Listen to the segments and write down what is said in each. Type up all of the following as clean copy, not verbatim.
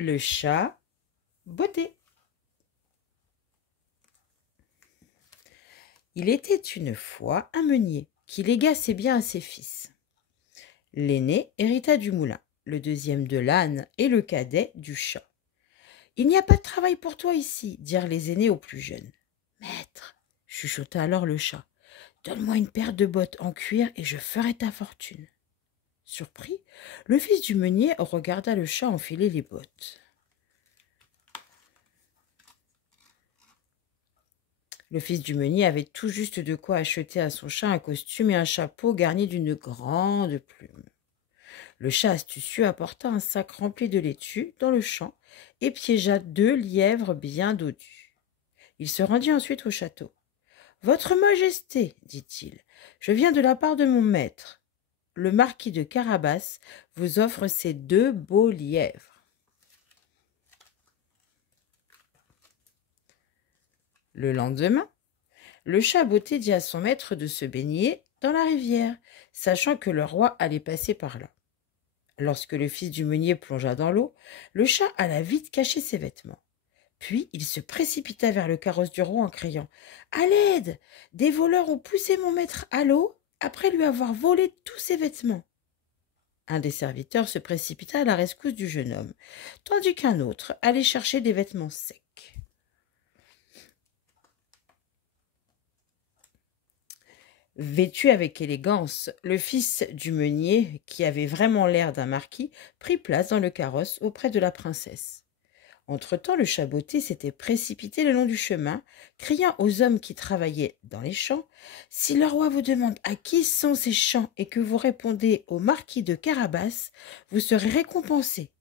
Le chat botté. Il était une fois un meunier qui légua ses biens à ses fils. L'aîné hérita du moulin, le deuxième de l'âne et le cadet du chat. « Il n'y a pas de travail pour toi ici, dirent les aînés aux plus jeunes. « Maître, chuchota alors le chat, donne-moi une paire de bottes en cuir et je ferai ta fortune. » Surpris, le fils du meunier regarda le chat enfiler les bottes. Le fils du meunier avait tout juste de quoi acheter à son chat un costume et un chapeau garni d'une grande plume. Le chat astucieux apporta un sac rempli de laitue dans le champ et piégea 2 lièvres bien dodus. Il se rendit ensuite au château. « Votre Majesté, dit-il, je viens de la part de mon maître. Le marquis de Carabas vous offre ces 2 beaux lièvres. » Le lendemain, le chat botté dit à son maître de se baigner dans la rivière, sachant que le roi allait passer par là. Lorsque le fils du meunier plongea dans l'eau, le chat alla vite cacher ses vêtements. Puis il se précipita vers le carrosse du roi en criant « À l'aide! Des voleurs ont poussé mon maître à l'eau après lui avoir volé tous ses vêtements. » Un des serviteurs se précipita à la rescousse du jeune homme, tandis qu'un autre allait chercher des vêtements secs. Vêtu avec élégance, le fils du meunier, qui avait vraiment l'air d'un marquis, prit place dans le carrosse auprès de la princesse. Entre-temps, le chat botté s'était précipité le long du chemin, criant aux hommes qui travaillaient dans les champs « Si le roi vous demande à qui sont ces champs et que vous répondez au marquis de Carabas, vous serez récompensés. »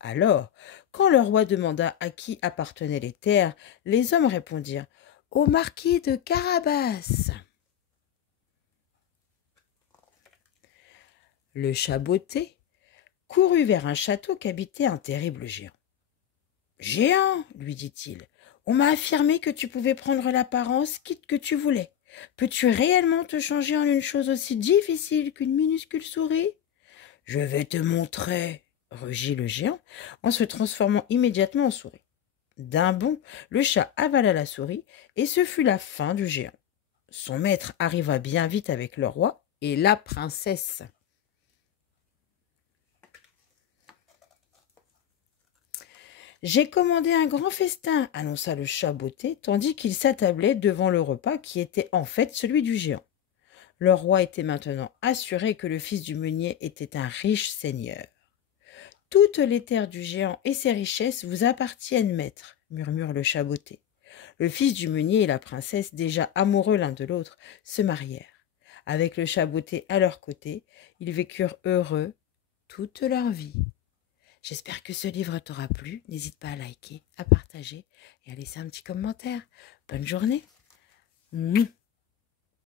Alors, quand le roi demanda à qui appartenaient les terres, les hommes répondirent « Au marquis de Carabas. » Le chat botté courut vers un château qu'habitait un terrible géant. « Géant, lui dit-il, on m'a affirmé que tu pouvais prendre l'apparence quitte que tu voulais. Peux-tu réellement te changer en une chose aussi difficile qu'une minuscule souris ? » « Je vais te montrer, rugit le géant en se transformant immédiatement en souris. D'un bond, le chat avala la souris et ce fut la fin du géant. Son maître arriva bien vite avec le roi et la princesse. « J'ai commandé un grand festin, annonça le chat botté, tandis qu'il s'attablait devant le repas qui était en fait celui du géant. Le roi était maintenant assuré que le fils du meunier était un riche seigneur. « Toutes les terres du géant et ses richesses vous appartiennent, maître, murmure le chat botté. Le fils du meunier et la princesse, déjà amoureux l'un de l'autre, se marièrent. Avec le chat botté à leur côté, ils vécurent heureux toute leur vie. J'espère que ce livre t'aura plu. N'hésite pas à liker, à partager et à laisser un petit commentaire. Bonne journée.